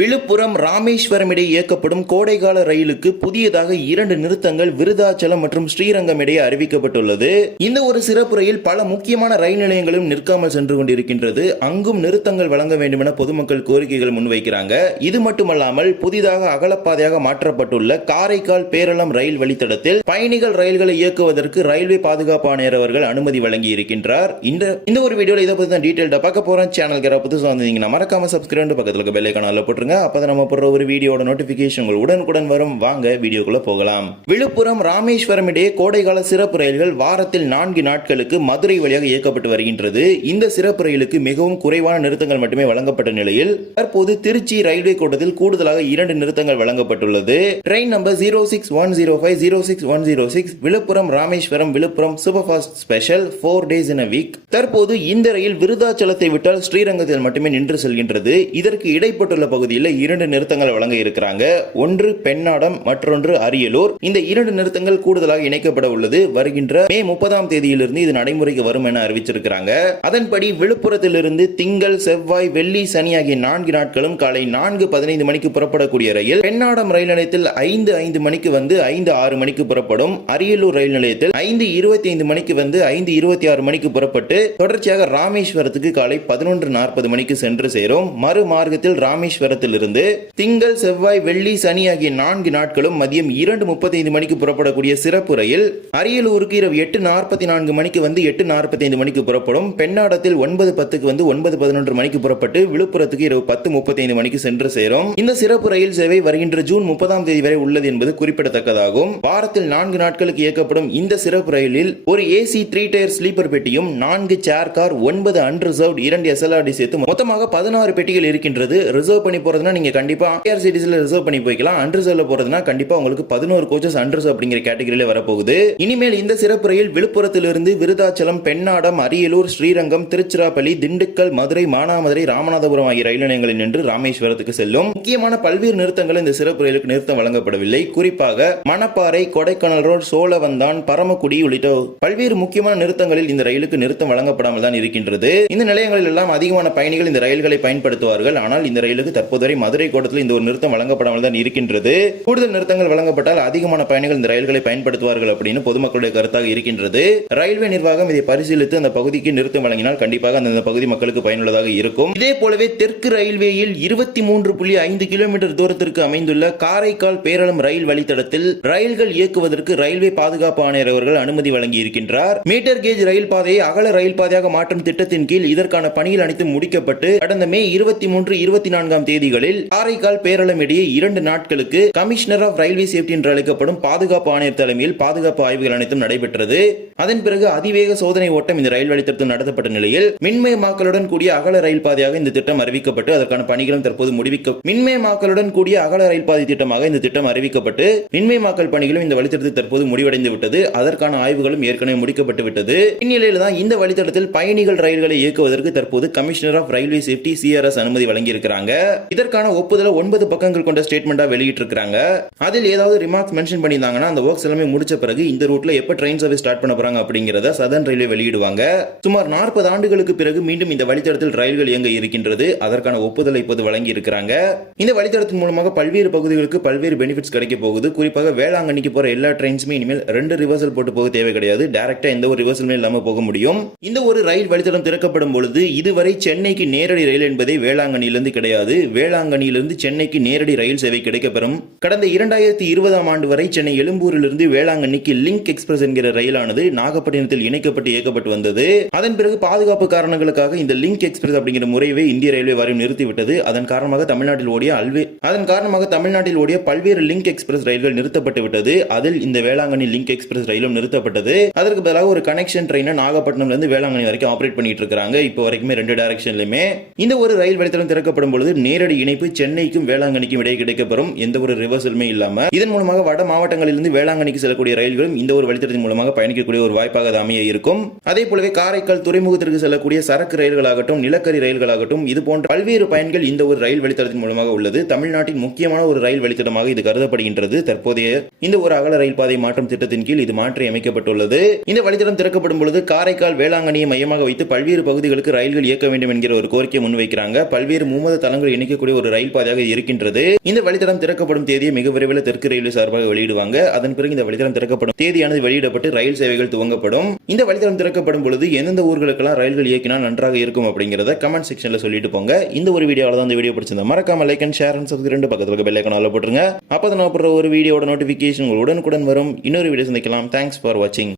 விழுப்புரம் ராமேஸ்வரம் இடையே இயக்கப்படும் கோடைகால ரயிலுக்கு புதியதாக இரண்டு நிறுத்தங்கள் விருதாச்சலம் மற்றும் ஸ்ரீரங்கம் இடையே அறிவிக்கப்பட்டுள்ளது. இந்த ஒரு சிறப்பு ரயில் பல முக்கியமான ரயில் நிலையங்களும் நிற்காமல் சென்று கொண்டிருக்கின்றது. அங்கும் நிறுத்தங்கள் வழங்க வேண்டும் என பொதுமக்கள் கோரிக்கைகள் முன்வைக்கிறாங்க. இது மட்டுமல்லாமல் புதிதாக அகலப்பாதையாக மாற்றப்பட்டுள்ள காரைக்கால் பேரளம் ரயில் வழித்தடத்தில் பயணிகள் ரயில்களை இயக்குவதற்கு ரயில்வே பாதுகாப்பு ஆணையர் அவர்கள் அனுமதி வழங்கி இருக்கின்றார். இந்த இந்த ஒரு வீடியோவில் இதை பற்றி தான் டீடைல்டா பார்க்க போறோம் சேனல் யாராவது புதுசாக வந்தீங்கன்னா மறக்காம சப்ஸ்கிரைப் பக்கத்தில் இருக்க பெல்லை போட்டுருங்க. அப்போ நம்ம போடுற ஒரு வீடியோட நோட்டிபிகேஷன் உங்கள் உடனுக்குடன் வரும். வாங்க வீடியோக்குள்ள போகலாம். விழுப்புரம் ராமேஸ்வரம் இடையே கோடைகால சிறப்பு ரயில்கள் வாரத்தில் நான்கு நாட்களுக்கு மதுரை வழியாக இயக்கப்பட்டு வருகின்றது. இந்த சிறப்பு ரயிலுக்கு மிகவும் குறைவான நிறுத்தங்கள் மட்டுமே வழங்கப்பட்ட நிலையில் தற்போது திருச்சி ரயில்வே கோட்டத்தில் கூடுதலாக இரண்டு நிறுத்தங்கள் வழங்கப்பட்டுள்ளது. Train number zero six one zero five zero six one zero six Viluppuram Rameswaram Viluppuram super fast special four days in week தற்போது இந்த ரயில் விருதாச்சலத்தை விட்டால் ஸ்ரீரங்கத்தில் மட்டுமே நின்று செல்கின்றது. இதற்கு இடைப்பட்டுள்ள பகுதி பகுதியில் இரண்டு நிறுத்தங்கள் வழங்க இருக்கிறாங்க. ஒன்று பெண்ணாடம் மற்றொன்று அரியலூர். இந்த இரண்டு நிறுத்தங்கள் கூடுதலாக இணைக்கப்பட உள்ளது. வருகின்ற மே முப்பதாம் தேதியிலிருந்து இது நடைமுறைக்கு வரும் என அறிவிச்சிருக்கிறாங்க. அதன்படி விழுப்புரத்திலிருந்து திங்கள் செவ்வாய் வெள்ளி சனி ஆகிய நான்கு நாட்களும் காலை நான்கு பதினைந்து மணிக்கு புறப்படக்கூடிய ரயில் பெண்ணாடம் ரயில் நிலையத்தில் ஐந்து ஐந்து மணிக்கு வந்து ஐந்து ஆறு மணிக்கு புறப்படும். அரியலூர் ரயில் நிலையத்தில் ஐந்து இருபத்தி ஐந்து மணிக்கு வந்து ஐந்து இருபத்தி ஆறு மணிக்கு புறப்பட்டு தொடர்ச்சியாக ராமேஸ்வரத்துக்கு காலை பதினொன்று நாற்பது மணிக்கு சென்று சேரும். மறு மார்க்கத்தில் ராமேஸ்வரத்தில் ராமேஸ்வரத்திலிருந்து திங்கள் செவ்வாய் வெள்ளி சனி ஆகிய நான்கு நாட்களும் மதியம் இரண்டு முப்பத்தைந்து மணிக்கு புறப்படக்கூடிய சிறப்பு ரயில் அரியலூருக்கு இரவு எட்டு நாற்பத்தி நான்கு மணிக்கு வந்து எட்டு நாற்பத்தைந்து மணிக்கு புறப்படும். பெண்ணாடத்தில் ஒன்பது பத்துக்கு வந்து ஒன்பது பதினொன்று மணிக்கு புறப்பட்டு விழுப்புரத்துக்கு இரவு பத்து முப்பத்தைந்து மணிக்கு சென்று சேரும். இந்த சிறப்பு ரயில் சேவை வருகின்ற ஜூன் முப்பதாம் தேதி வரை உள்ளது என்பது குறிப்பிடத்தக்கதாகும். வாரத்தில் நான்கு நாட்களுக்கு இயக்கப்படும் இந்த சிறப்பு ரயிலில் ஒரு ஏசி த்ரீ டயர் ஸ்லீப்பர் பெட்டியும் நான்கு சேர் கார் ஒன்பது அன்ரிசர்வ் இரண்டு எஸ்எல்ஆர்டி சேர்த்து மொத்தமாக பதினாறு பெட்டிகள் இருக்கின்றது. ரிசர்வ் பண்ணி போறதுனா நீங்க கண்டிப்பா ஏஆர்சிடிசில ரிசர்வ் பண்ணி போய்க்கலாம். அன்ரிசர்வ்ல போறதுனா கண்டிப்பா உங்களுக்கு பதினோரு கோச்சஸ் அன்ரிசர்வ் அப்படிங்கிற கேட்டகரியில வரப்போகுது. இனிமேல் இந்த சிறப்பு ரயில் விழுப்புரத்திலிருந்து விருதாச்சலம் பெண்ணாடம் அரியலூர் ஸ்ரீரங்கம் திருச்சிராப்பள்ளி திண்டுக்கல் மதுரை மானாமதுரை ராமநாதபுரம் ஆகிய ரயில் நிலையங்களில் நின்று ராமேஸ்வரத்துக்கு செல்லும். முக்கியமான பல்வேறு நிறுத்தங்கள் இந்த சிறப்பு ரயிலுக்கு நிறுத்தம் வழங்கப்படவில்லை. குறிப்பாக மணப்பாறை கொடைக்கானல் ரோடு சோழவந்தான் பரமக்குடி உள்ளிட்ட பல்வேறு முக்கியமான நிறுத்தங்களில் இந்த ரயிலுக்கு நிறுத்தம் வழங்கப்படாமல் தான் இருக்கின்றது. இந்த நிலையங்களில் எல்லாம் அதிகமான பயணிகள் இந்த ரயில்களை பயன்படுத்துவார்கள். ஆனால் இந்த ரயிலுக்கு தற்போது வரை மதுரை கோட்டத்தில் இந்த ஒரு நிறுத்தம் வழங்கப்படாமல் தான் இருக்கின்றது. கூடுதல் நிறுத்தங்கள் வழங்கப்பட்டால் அதிகமான பயணிகள் இந்த ரயில்களை பயன்படுத்துவார்கள் அப்படின்னு பொதுமக்களுடைய கருத்தாக இருக்கின்றது. ரயில்வே நிர்வாகம் இதை பரிசீலித்து அந்த பகுதிக்கு நிறுத்தம் வழங்கினால் கண்டிப்பாக அந்த பகுதி மக்களுக்கு பயனுள்ளதாக இருக்கும். இதே போலவே தெற்கு ரயில்வேயில் இருபத்தி மூன்று புள்ளி ஐந்து கிலோமீட்டர் தூரத்திற்கு அமைந்துள்ள காரைக்கால் பேரளம் ரயில் வழித்தடத்தில் ரயில்கள் இயக்குவதற்கு ரயில்வே பாதுகாப்பு ஆணையர் அவர்கள் அனுமதி வழங்கி இருக்கின்றார். மீட்டர் கேஜ் ரயில் பாதையை அகல ரயில் பாதையாக மாற்றும் திட்டத்தின் கீழ் இதற்கான பணிகள் அனைத்தும் முடிக்கப்பட்டு கடந்த மே இருபத்தி மூன்று இருபத்தி நான்காம் தேதி பகுதிகளில் காரைக்கால் பேரளம் இடையே இரண்டு நாட்களுக்கு கமிஷனர் ஆஃப் ரயில்வே சேஃப்டி என்று அழைக்கப்படும் பாதுகாப்பு ஆணையர் தலைமையில் பாதுகாப்பு ஆய்வுகள் அனைத்தும் நடைபெற்றது. அதன் பிறகு அதிவேக சோதனை ஓட்டம் இந்த ரயில் வழித்தடத்தில் நடத்தப்பட்ட நிலையில் மின்மயமாக்கலுடன் கூடிய அகல ரயில் பாதையாக இந்த திட்டம் அறிவிக்கப்பட்டு அதற்கான பணிகளும் தற்போது முடிவிக்க மின்மயமாக்கலுடன் கூடிய அகல ரயில் பாதை திட்டமாக இந்த திட்டம் அறிவிக்கப்பட்டு மின்மயமாக்கல் பணிகளும் இந்த வழித்தடத்தில் தற்போது முடிவடைந்து விட்டது. அதற்கான ஆய்வுகளும் ஏற்கனவே முடிக்கப்பட்டு விட்டது. இந்நிலையில் தான் இந்த வழித்தடத்தில் பயணிகள் ரயில்களை இயக்குவதற்கு தற்போது commissioner of railway safety CRS அனுமதி வழங்கியிருக்கிறாங்க. இதற்கான ஒப்புதல ஒன்பது பக்கங்கள் கொண்ட ஸ்டேட்மெண்டா வெளியிட்டிருக்கிறாங்க. அதில் ஏதாவது ரிமார்க்ஸ் மென்ஷன் பண்ணியிருந்தாங்கன்னா அந்த ஒர்க்ஸ் எல்லாமே முடிச்ச பிறகு இந்த ரூட்ல எப்ப ட்ரெயின் சர்வீஸ் ஸ்டார்ட் பண்ண போறாங்க அப்படிங்கறத சதன் ரயில்வே வெளியிடுவாங்க. சுமார் நாற்பது ஆண்டுகளுக்கு பிறகு மீண்டும் இந்த வழித்தடத்தில் ரயில்கள் இயங்க இருக்கின்றது. அதற்கான ஒப்புதலை இப்போது வழங்கி இருக்கிறாங்க இந்த வழித்தடத்தின் மூலமாக பல்வேறு பகுதிகளுக்கு பல்வேறு பெனிஃபிட்ஸ் கிடைக்க போகுது. குறிப்பாக வேளாங்கண்ணிக்கு போற எல்லா ட்ரெயின்ஸுமே இனிமேல் ரெண்டு ரிவர்சல் போட்டு போக தேவை கிடையாது. டேரக்டா எந்த ஒரு ரிவர்சலுமே இல்லாம போக முடியும். இந்த ஒரு ரயில் வழித்தடம் திறக்கப்படும் பொழுது இதுவரை சென்னைக்கு நேரடி ரயில் என்பதே வேளாங்கண்ணிலிருந்து கிடையாது. வேளாங்கண்ணியிலிருந்து சென்னைக்கு நேரடி ரயில் சேவை கிடைக்கப்பெறும். கடந்த இரண்டாயிரத்தி இருபதாம் ஆண்டு வரை சென்னை எழும்பூரிலிருந்து வேளாங்கண்ணிக்கு லிங்க் எக்ஸ்பிரஸ் என்கிற ரயிலானது நாகப்பட்டினத்தில் இணைக்கப்பட்டு இயக்கப்பட்டு வந்தது. அதன் பிறகு பாதுகாப்பு காரணங்களுக்காக இந்த லிங்க் எக்ஸ்பிரஸ் அப்படிங்கிற முறையை இந்திய ரயில்வே வாரியம் நிறுத்திவிட்டது. அதன் காரணமாக தமிழ்நாட்டில் ஓடிய அல்வே அதன் காரணமாக தமிழ்நாட்டில் ஓடிய பல்வேறு லிங்க் எக்ஸ்பிரஸ் ரயில்கள் நிறுத்தப்பட்டு விட்டது. அதில் இந்த வேளாங்கண்ணி லிங்க் எக்ஸ்பிரஸ் ரயிலும் நிறுத்தப்பட்டது. அதற்கு பதிலாக ஒரு கனெக்ஷன் ட்ரெயினை நாகப்பட்டினம்ல இருந்து வேளாங்கண்ணி வரைக்கும் ஆப்ரேட் பண்ணிட்டு இருக்காங்க இப்போ வரைக்குமே ரெண்டு டைரக்ஷன்லயுமே. இந்த ஒரு ரயில் வழித்தடம் திறக்கப்படும் பொழுது நேரடி இணைப்பு சென்னைக்கும் வேளாங்கண்ணிக்கும் இடையே கிடைக்கப்பெறும் எந்த ஒரு ரிவர்சலுமே இல்லாம இதன் மூலமாக வட மாவட்டங்களிலிருந்து வேளாங்கண்ணிக்கு செல்லக்கூடிய ரயில்களும் இந்த ஒரு வழித்தடத்தின் மூலமாக பயணிக்கக்கூடிய ஒரு வாய்ப்பாக அமைய இருக்கும். அதே போலவே காரைக்கால் துறைமுகத்திற்கு செல்லக்கூடிய சரக்கு ரயில்களாகட்டும் நிலக்கரி ரயில்களாகட்டும் இது போன்ற பல்வேறு பயன்கள் இந்த ஒரு ரயில் வழித்தடத்தின் மூலமாக உள்ளது. தமிழ்நாட்டின் முக்கியமான ஒரு ரயில் வழித்தடமாக இது கருதப்படுகின்றது. தற்போதைய இந்த ஒரு அகல ரயில் பாதை மாற்றம் திட்டத்தின் கீழ் இது மாற்றி அமைக்கப்பட்டுள்ளது. இந்த வழித்தடம் திறக்கப்படும் பொழுது காரைக்கால் வேளாங்கண்ணியை மையமாக வைத்து பல்வேறு பகுதிகளுக்கு ரயில்கள் இயக்க வேண்டும் என்கிற ஒரு கோரிக்கை முன்வைக்கிறாங்க. பல்வேறு மூமத தளங்கள் இணைக்க இயக்கக்கூடிய ஒரு ரயில் பாதையாக இருக்கின்றது. இந்த வழித்தடம் திறக்கப்படும் தேதியை மிக விரைவில் தெற்கு ரயில்வே சார்பாக வெளியிடுவாங்க. அதன் பிறகு இந்த வழித்தடம் திறக்கப்படும் தேதியானது வெளியிடப்பட்டு ரயில் சேவைகள் துவங்கப்படும். இந்த வழித்தடம் திறக்கப்படும் பொழுது எந்தெந்த ஊர்களுக்கெல்லாம் ரயில்கள் இயக்கினால் நன்றாக இருக்கும் அப்படிங்கிறத கமெண்ட் செக்ஷன்ல சொல்லிட்டு போங்க. இந்த ஒரு வீடியோவில் தான் இந்த வீடியோ பிடிச்சிருந்தா மறக்காம like and share and subscribe பக்கத்தில் இருக்க பெல் ஐக்கான போட்டுருங்க. அப்போ தான் நான் போடுற ஒரு வீடியோட நோட்டிஃபிகேஷன் உங்களுடன் உடனுக்குடன் வரும். இன்னொரு வீடியோ சந்திக்கலாம். தேங்க்ஸ் ஃபார் வாட்சிங்